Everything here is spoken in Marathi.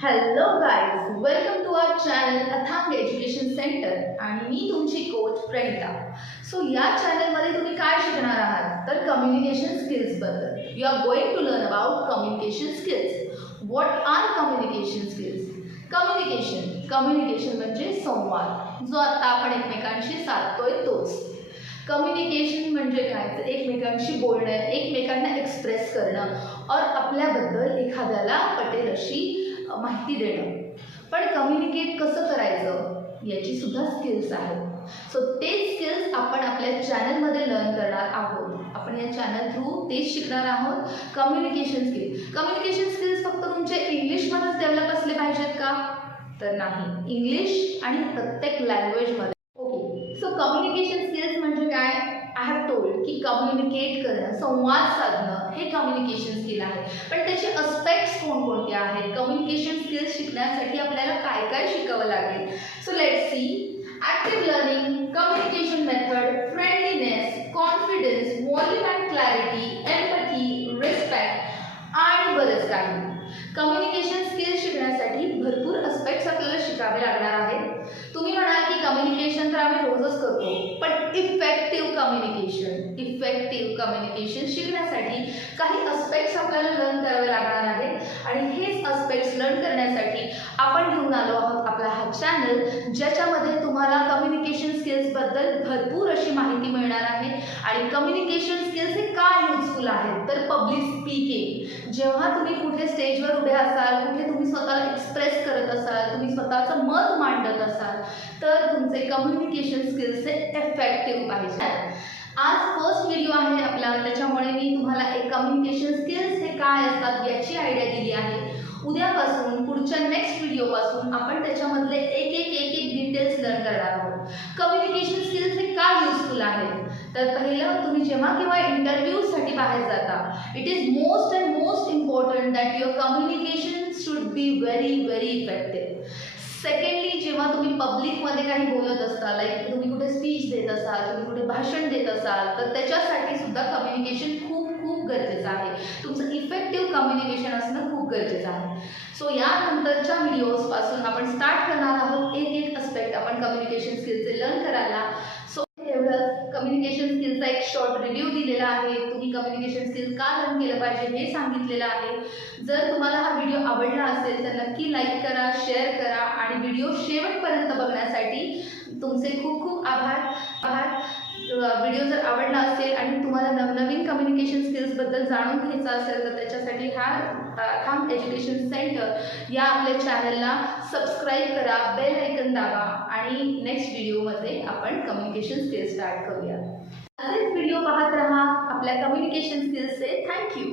Hello guys, welcome to our channel Athang education centre आणि मी तुमची कोच प्रणिता. सो या चॅनलमध्ये तुम्ही काय शिकणार आहात तर कम्युनिकेशन स्किल्सबद्दल. You are going to learn about communication skills. What are communication skills? Communication म्हणजे संवाद, जो आता आपण एकमेकांशी साधतोय तोच. कम्युनिकेशन म्हणजे काय तर एकमेकांशी बोलणं, एकमेकांना एक्सप्रेस करणं और आपल्याबद्दल एखाद्याला पटेल अशी माहिती देणं. पण कम्युनिकेट कसं करायचं याची सुद्धा स्किल्स आहेत. सो ते स्किल्स आपण आपल्या चॅनलमध्ये लर्न करणार आहोत. आपण या चॅनल थ्रू तेच शिकणार आहोत. कम्युनिकेशन स्किल्स फक्त तुमचे इंग्लिशमध्येच डेव्हलप असले पाहिजेत का तर नाही, इंग्लिश आणि प्रत्येक लँग्वेजमध्ये. ओके, सो कम्युनिकेशन स्किल्स म्हणजे काय? आय हॅव टोल्ड की कम्युनिकेट करणं, संवाद साधणं हे कम्युनिकेशन स्किल आहे. पण त्याचे अस्पेक्ट्स कोणकोणते आहेत? कम्युनिकेशन स्किल्स शिकण्यासाठी आपल्याला काय काय शिकावं लागेल? So let's see. Active learning, communication method, friendliness, confidence, volume and clarity, empathy, respect आणि बरंच काही. कम्युनिकेशन स्किल्स शिकण्यासाठी भरपूर अस्पेक्ट्स आपल्याला शिकावे लागणार आहेत. तुम्ही म्हणाल की कम्युनिकेशन तर आम्ही रोजच करतो, पण इफेक्टिव्ह कम्युनिकेशन शिकण्यासाठी काही अस्पेक्ट्स आपल्याला लर्न करावे लागणार आहेत. आणि हेच अस्पेक्ट्स लर्न करण्यासाठी आपण घेऊन आलो आहोत आपला हा चॅनल, ज्याच्यामध्ये तुम्हाला कम्युनिकेशन स्किल्सबद्दल भरपूर अशी माहिती मिळणार आहे. आणि कम्युनिकेशन स्किल्स हे का युजफुल आहेत तर पब्लिक स्पीकिंग, जेव्हा तुम्ही कुठे स्टेजवर उभे असाल, कुठे तुम्ही स्वतःला एक्सप्रेस करत असाल, तुम्ही स्वतःचं मत मांडत असाल, तर तुमचे कम्युनिकेशन स्किल्स हे इफेक्टिव्ह पाहिजे. आज फर्स्ट व्हिडिओ आहे आपला, त्याच्यामुळे मी तुम्हाला एक कम्युनिकेशन स्किल्स हे काय असतात याची आयडिया दिली आहे. उद्यापासून पुढच्या नेक्स्ट व्हिडिओपासून आपण त्याच्यामधले एक डिटेल्स लर्न करणार आहोत. कम्युनिकेशन स्किल्स हे का युजफुल आहेत तर पहिलं, तुम्ही जेव्हा केव्हा इंटरव्ह्यूसाठी बाहेर जाता, it is most important that your communication should be very effective. Secondly, जेव्हा तुम्ही पब्लिकमध्ये काही बोलत असता, लाईक तुम्ही कुठे स्पीच देत असाल, तुम्ही कुठे भाषण देत असाल, तर त्याच्यासाठी सुद्धा कम्युनिकेशन खूप गरजेचं आहे. तुमचं इफेक्टिव्ह कम्युनिकेशन असणं खूप गरजेचं आहे. सो यानंतरच्या व्हिडिओजपासून आपण स्टार्ट करणार आहोत एक अस्पेक्ट आपण कम्युनिकेशन स्किल्सचे लर्न करायला. सो एवढंच. कम्युनिकेशन स्किल्सचा एक शॉर्ट रिव्ह्यू दिलेला आहे. तुम्ही कम्युनिकेशन स्किल्स का लर्न केलं पाहिजे हे सांगितलेलं आहे. जर तुम्हाला हा व्हिडिओ आवडला असेल तर नक्की लाईक करा, शेअर करा आणि व्हिडिओ शेवटपर्यंत बघण्यासाठी तुमचे खूप आभार. व्हिडिओ जर आवडला असेल आणि तुम्हाला नवनवीन कम्युनिकेशन स्किल्सबद्दल जाणून घ्यायचं असेल तर त्याच्यासाठी अथांग एज्युकेशन सेंटर या आपल्या चॅनलला सबस्क्राईब करा, बेल आयकन दाबा आणि नेक्स्ट व्हिडिओमध्ये आपण कम्युनिकेशन स्किल्स स्टार्ट करूया. असेच व्हिडिओ पाहत राहा आपल्या कम्युनिकेशन स्किल्सचे. थँक्यू.